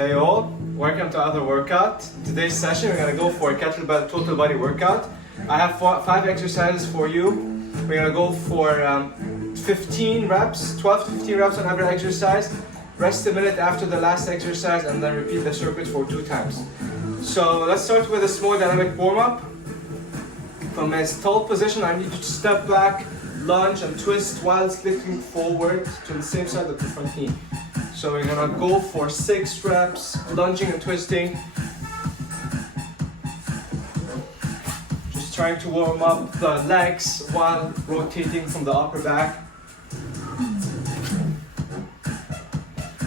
Hey all, welcome to another workout. In today's session we're going to go for a kettlebell total body workout. I have 5 exercises for you. We're going to go for 15 reps, 12 to 15 reps on every exercise. Rest a minute after the last exercise and then repeat the circuit for 2 times. So let's start with a small dynamic warm-up. From a tall position I need you to step back, lunge and twist while lifting forward to the same side of the front knee. So we're gonna go for 6 reps, lunging and twisting. Just trying to warm up the legs while rotating from the upper back.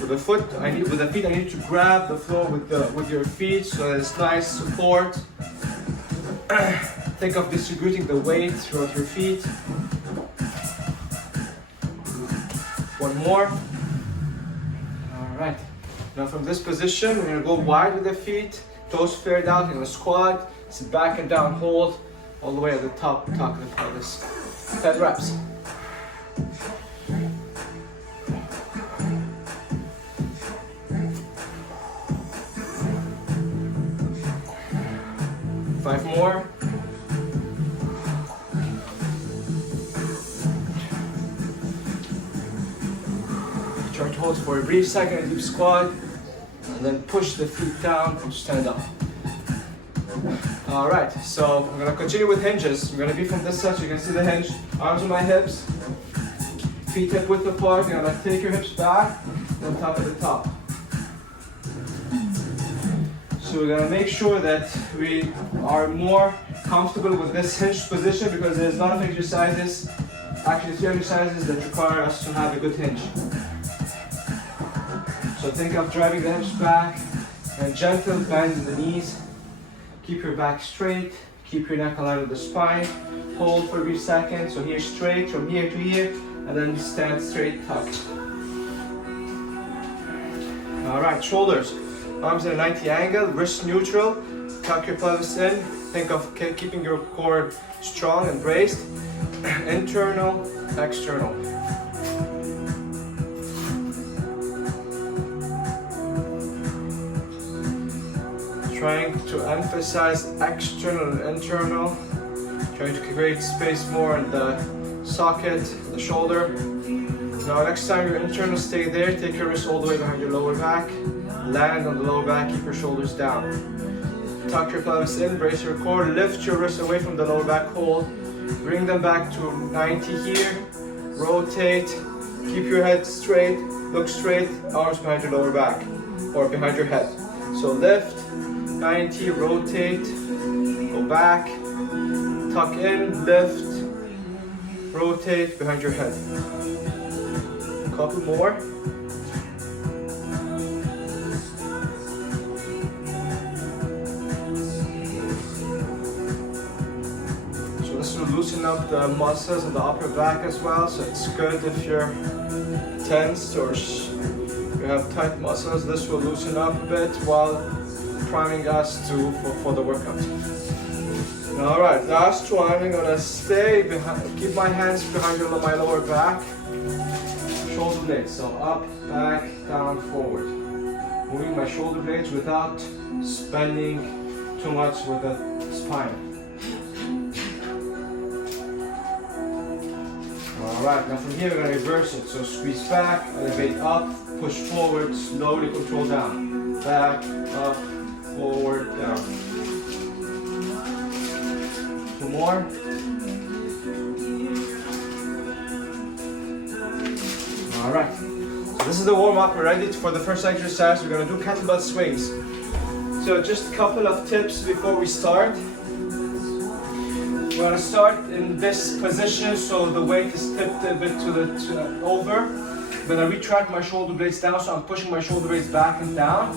With the feet, I need to grab the floor with your feet so there's nice support. Think of distributing the weight throughout your feet. One more. Alright, now from this position, we're going to go wide with the feet, toes flared out in a squat, sit back and down, hold all the way at the top of the pelvis. 10 reps. Five more. Try to hold for a brief second, deep squat, and then push the feet down and stand up. Alright, so I'm going to continue with hinges. I'm going to be from this side so you can see the hinge. Arms on my hips, feet hip width apart. You're going to take your hips back and top at the top. So we're going to make sure that we are more comfortable with this hinged position because there's a lot of exercises, actually 3 exercises that require us to have a good hinge. So think of driving the hips back and gentle bend in the knees. Keep your back straight, keep your neck aligned with the spine. Hold for a brief second, so here straight from here to here, and then stand straight, tucked. Alright, shoulders. Arms at a 90 angle, wrist neutral. Tuck your pelvis in. Think of keeping your core strong and braced. Internal, external. Trying to emphasize external and internal. Trying to create space more in the socket, the shoulder. Now next time you're internal, stay there. Take your wrist all the way behind your lower back. Land on the lower back, keep your shoulders down. Tuck your pelvis in, brace your core, lift your wrists away from the lower back, hold. Bring them back to 90 here. Rotate, keep your head straight, look straight, arms behind your lower back or behind your head. So lift, 90, rotate, go back, tuck in, lift, rotate behind your head. A couple more. So this will loosen up the muscles in the upper back as well, so it's good if you're tense or you have tight muscles. This will loosen up a bit while priming us for the workout. Alright, last one. I'm gonna stay behind, keep my hands behind my lower back, shoulder blades. So up, back, down, forward. Moving my shoulder blades without spending too much with the spine. Alright, now from here we're gonna reverse it. So squeeze back, elevate up, push forward, slowly control down. Back, up, forward, down. 2 more. Alright, so this is the warm-up. We're ready for the first exercise. We're going to do kettlebell swings. So just a couple of tips before we start. We're going to start in this position so the weight is tipped a bit over. I'm going to retract my shoulder blades down, so I'm pushing my shoulder blades back and down.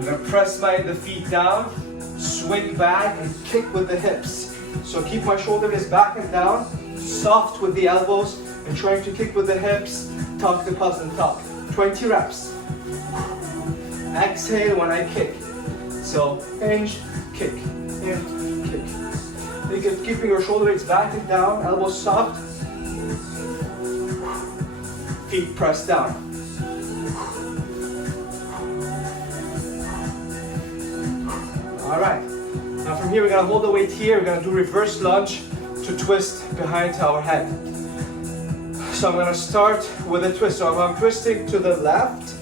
I'm going to press the feet down, swing back and kick with the hips. So keep my shoulder blades back and down, soft with the elbows and trying to kick with the hips, tuck the pelvis and tuck. 20 reps. Exhale when I kick. So hinge, kick, hinge, kick. Think of keeping your shoulder blades back and down, elbows soft, feet pressed down. All right. Now from here, we're gonna hold the weight here. We're gonna do reverse lunge to twist behind our head. So I'm gonna start with a twist. So if I'm twisting to the left,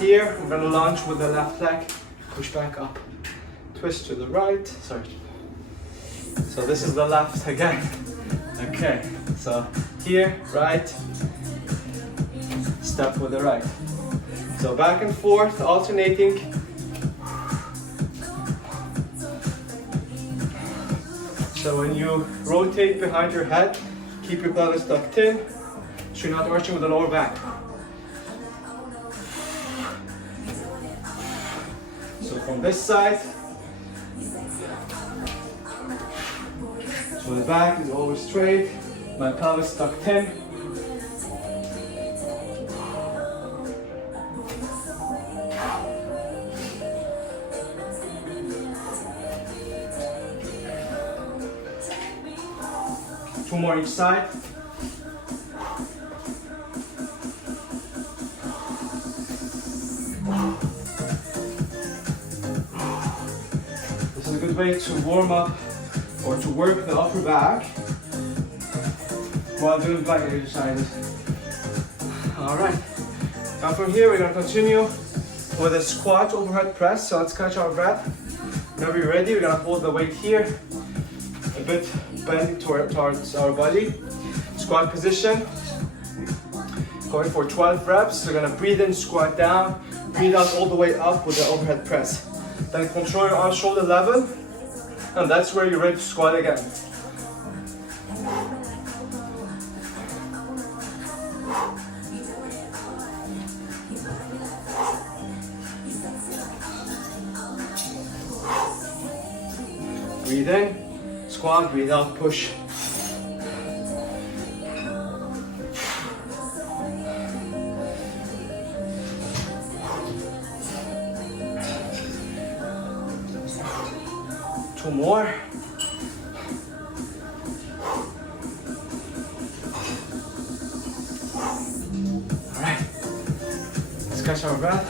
here, I'm gonna lunge with the left leg, push back up. Twist to the right, sorry. So this is the left again. Okay, so here, right, step with the right. So back and forth, alternating. So when you rotate behind your head, keep your pelvis tucked in, so you're not arching with the lower back. So from this side, so the back is always straight, my pelvis tucked in. Two more each side. This is a good way to warm up or to work the upper back while doing back exercises. All right. Now from here, we're gonna continue with a squat overhead press. So let's catch our breath. Whenever you're ready, we're gonna hold the weight here, a bit bending towards our body. Squat position. Going for 12 reps. We're gonna breathe in, squat down, breathe out all the way up with the overhead press. Then control your arm shoulder level, and that's where you're ready to squat again. Breathe in, squat, breathe out, push. Two more. All right, let's catch our breath.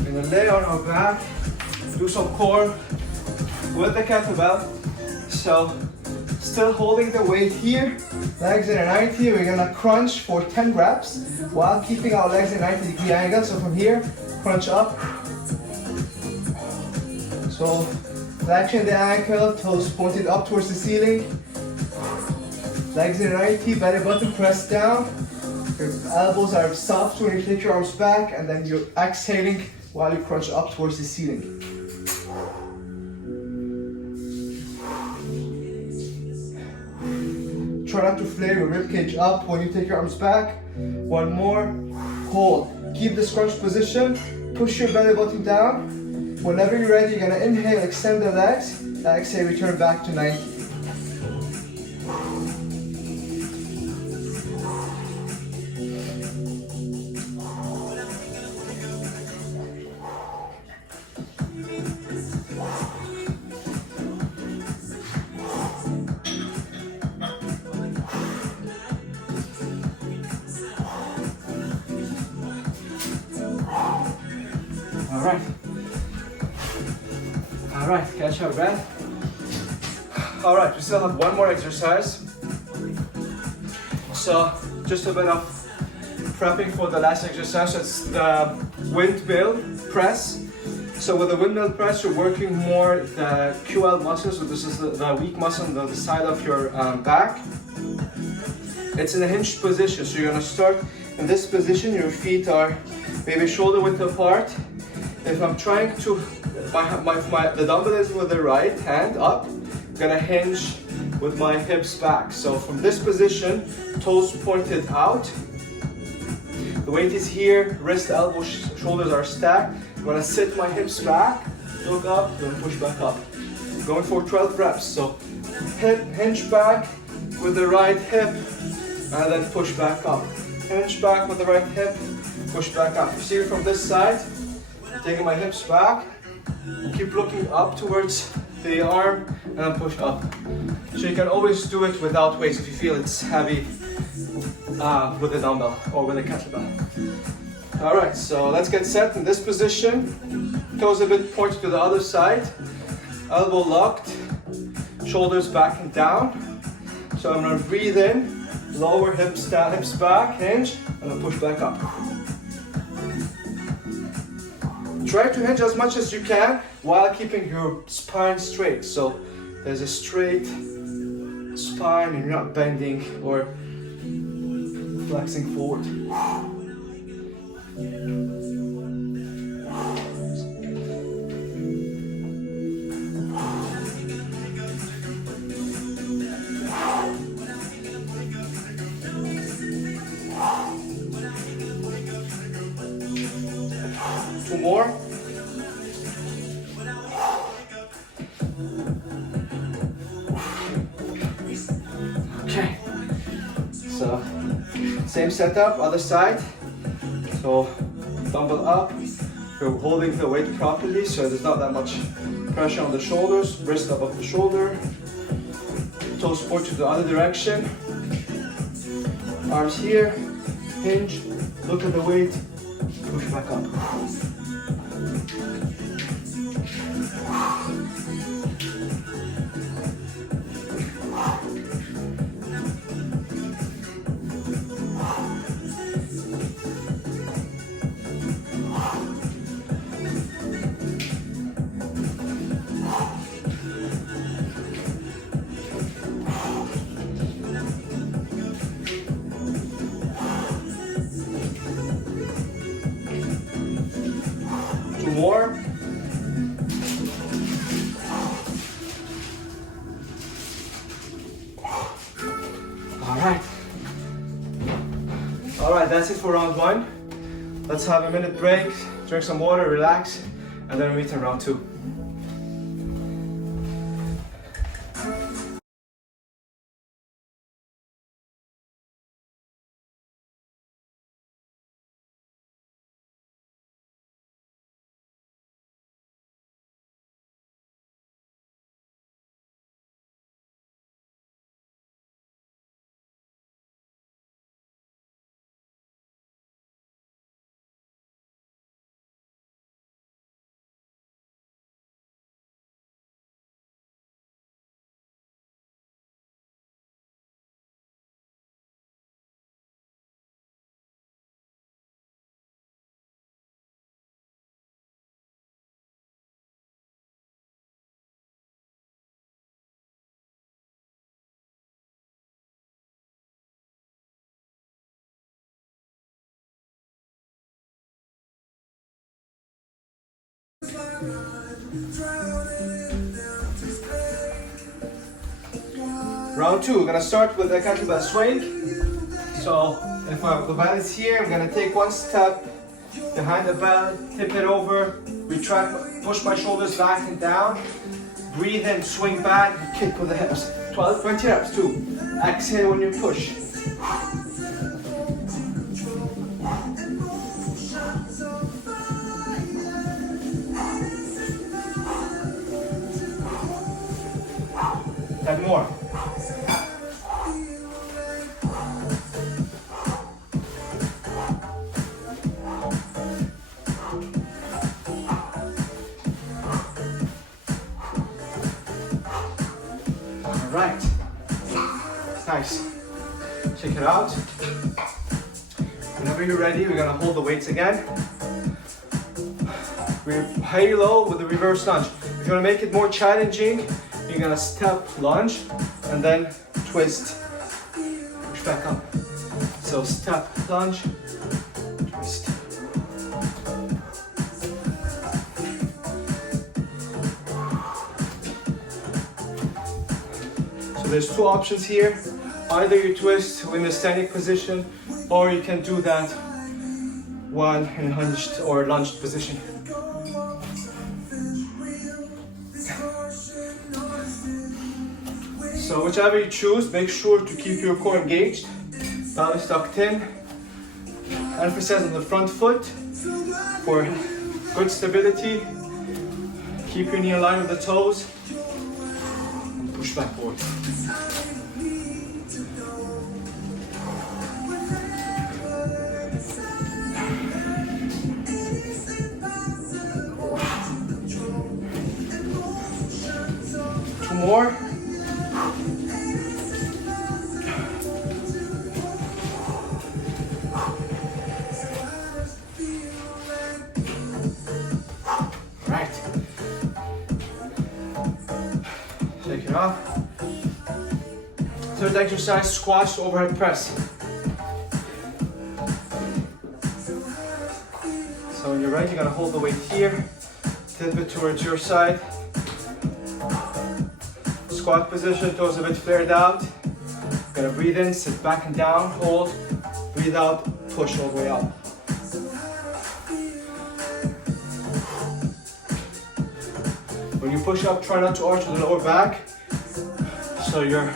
We're gonna lay on our back, do some core with the kettlebell. So still holding the weight here, legs in a 90. We're gonna crunch for 10 reps while keeping our legs in a 90-degree angle. So from here, crunch up. So flexion the ankle, toes pointed up towards the ceiling. Legs in a 90, belly button pressed down. Your elbows are soft when you take your arms back, and then you're exhaling while you crunch up towards the ceiling. Try not to flare your ribcage up when you take your arms back. One more, hold. Keep the scrunch position, push your belly button down. Whenever you're ready, you're gonna inhale, extend the legs. Exhale, return back to 90. All right, catch our breath. All right, we still have one more exercise. So just a bit of prepping for the last exercise. It's the windmill press. So with the windmill press, you're working more the QL muscles. So this is the weak muscle on the side of your back. It's in a hinged position. So you're gonna start in this position. Your feet are maybe shoulder width apart. If I'm trying to, the dumbbell is with the right hand up, I'm gonna hinge with my hips back. So from this position, toes pointed out. The weight is here, wrist, elbow, shoulders are stacked. I'm gonna sit my hips back, look up, then push back up. Going for 12 reps. So hip, hinge back with the right hip, and then push back up. Hinge back with the right hip, push back up. You see it from this side, taking my hips back, keep looking up towards the arm, and then push up. So you can always do it without weights if you feel it's heavy with a dumbbell or with a kettlebell. All right, so let's get set in this position. Toes a bit pointed to the other side. Elbow locked, shoulders back and down. So I'm gonna breathe in, lower hips down, hips back, hinge, and then push back up. Try to hinge as much as you can while keeping your spine straight. So there's a straight spine and you're not bending or flexing forward. 2 more. Okay. So same setup, other side. So dumbbell up. You're holding the weight properly, so there's not that much pressure on the shoulders. Wrist above the shoulder. Toes point to the other direction. Arms here. Hinge. Look at the weight. Push back up. More. All right, that's it for round 1. Let's have a minute break, drink some water, relax, and then we meet in round 2. Round 2, we're gonna start with a kettlebell swing. So if the bell is here, I'm gonna take 1 step behind the bell, tip it over, retract, push my shoulders back and down, breathe in, swing back, kick with the hips. 20 reps, 2. Exhale when you push. And more. All right. Nice. Check it out. Whenever you're ready, we're gonna hold the weights again. We're high-low with the reverse lunge. If you wanna make it more challenging, you're gonna step, lunge, and then twist, push back up. So step, lunge, twist. So there's 2 options here. Either you twist in the standing position, or you can do that one in hinged or lunged position. So whichever you choose, make sure to keep your core engaged, pelvis tucked in, emphasis on the front foot for good stability. Keep your knee aligned with the toes, and push back forward. more. Right. Take it off. Third exercise, squats to overhead press. So when you're ready, you're gonna hold the weight here, tip it towards your side. Squat position, toes a bit flared out. Gonna breathe in, sit back and down, hold, breathe out, push all the way up. When you push up, try not to arch the lower back. So you're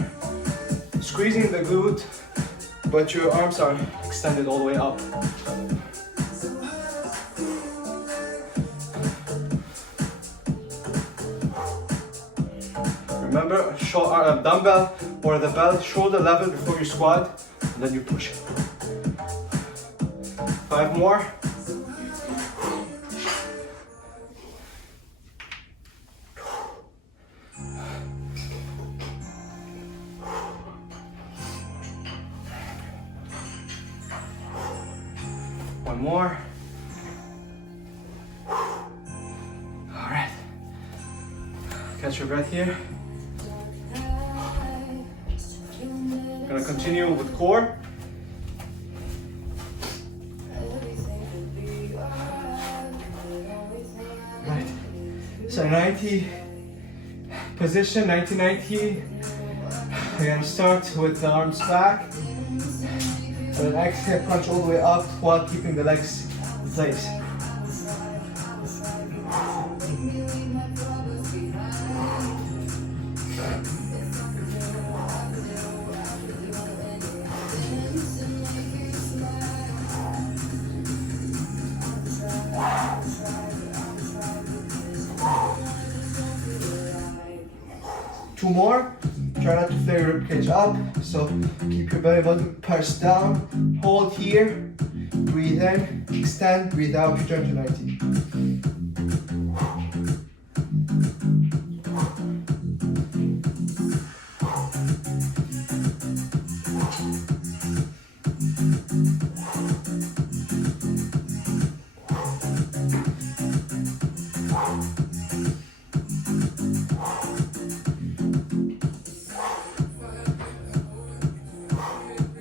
squeezing the glute, but your arms are extended all the way up. Remember, dumbbell or the belt shoulder level before you squat, and then you push. 5 more. One more. All right. Catch your breath here. Gonna continue with core. Right. So 90 position, 90-90. We're gonna start with the arms back. And then exhale, crunch all the way up while keeping the legs in place. Two more. Try not to flare your ribcage up, so keep your belly button pressed down. Hold here, breathe in, extend, breathe out, return to 90.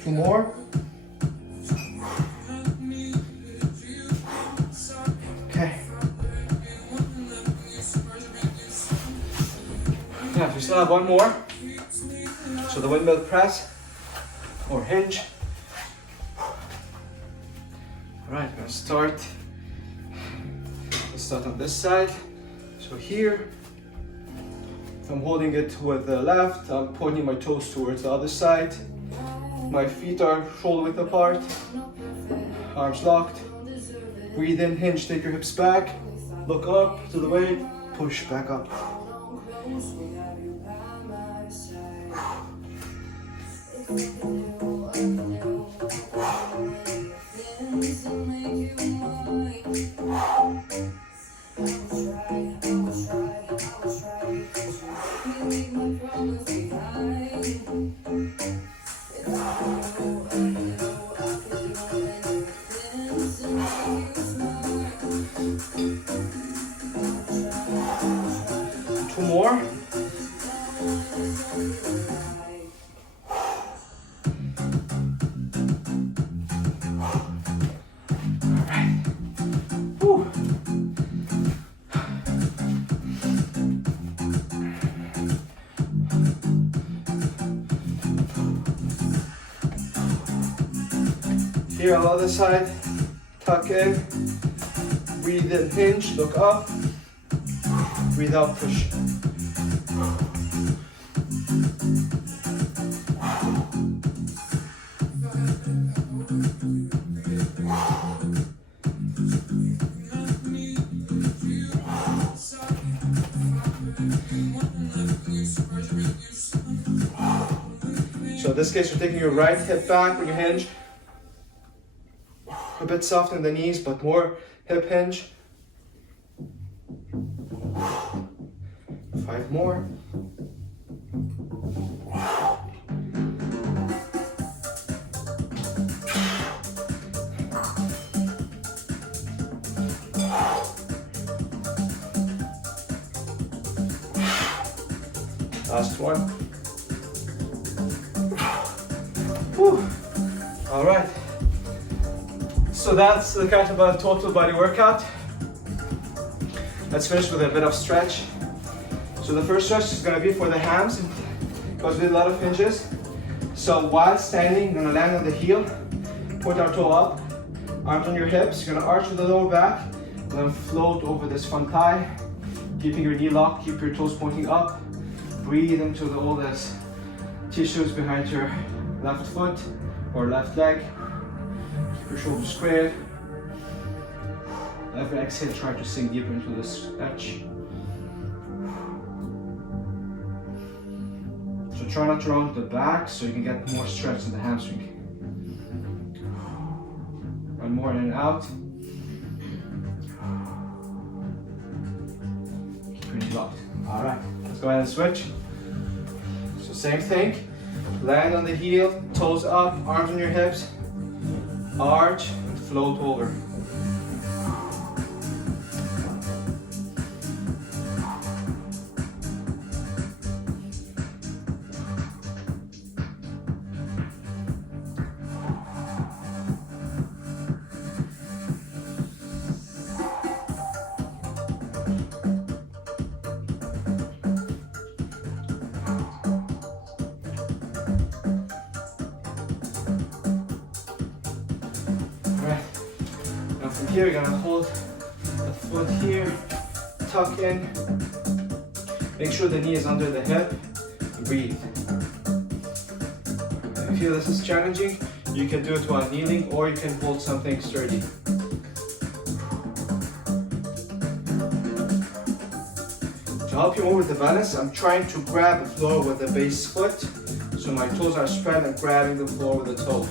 Two more. Okay. Yeah, we still have one more. So the windmill press or hinge. Alright, we're gonna start. Let's start on this side. So here, I'm holding it with the left, I'm pointing my toes towards the other side. My feet are shoulder width apart, arms locked. Breathe in, hinge, take your hips back. Look up to the weight, push back up. Two more. Here on the other side, tuck in, breathe in, hinge, look up, breathe out, push. So in this case, you're taking your right hip back when you hinge. A bit soft in the knees, but more hip hinge. 5 more. Last one. Whew. All right. So that's the kettlebell total body workout. Let's finish with a bit of stretch. So the first stretch is going to be for the hams because we did a lot of hinges. So while standing, you're going to land on the heel, point our toe up, arms on your hips. You're going to arch with the lower back and then float over this front thigh, keeping your knee locked, keep your toes pointing up. Breathe into all this tissues behind your left foot or left leg. Keep your shoulders squared. Every exhale, try to sink deeper into the stretch. So try not to round the back so you can get more stretch in the hamstring. One more in and out. Keep your knee locked. All right, let's go ahead and switch. So same thing, land on the heel, toes up, arms on your hips, arch and float over. From here, you're gonna hold the foot here, tuck in, make sure the knee is under the hip, breathe. If you feel this is challenging, you can do it while kneeling or you can hold something sturdy. To help you more with the balance, I'm trying to grab the floor with the base foot, so my toes are spread and grabbing the floor with the toe.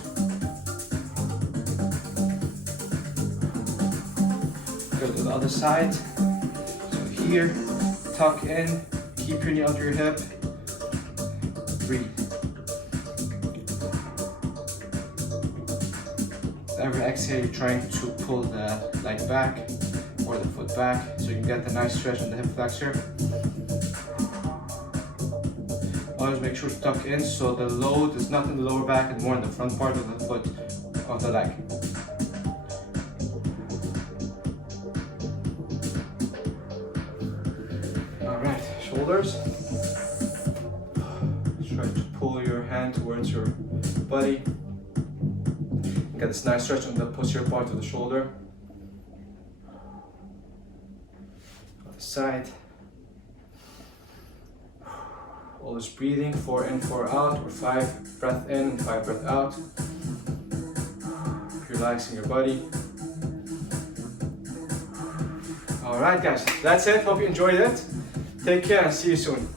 Go to the other side. So here, tuck in, keep your knee under your hip, breathe. Every exhale, you're trying to pull the leg back or the foot back so you can get the nice stretch in the hip flexor. Always make sure to tuck in so the load is not in the lower back and more in the front part of the foot of the leg. Shoulders. Try to pull your hand towards your body. Get this nice stretch on the posterior part of the shoulder. Other side. Always breathing, 4 in, 4 out, or 5 breath in and 5 breath out. Relaxing your body. Alright guys, that's it. Hope you enjoyed it. Take care and see you soon.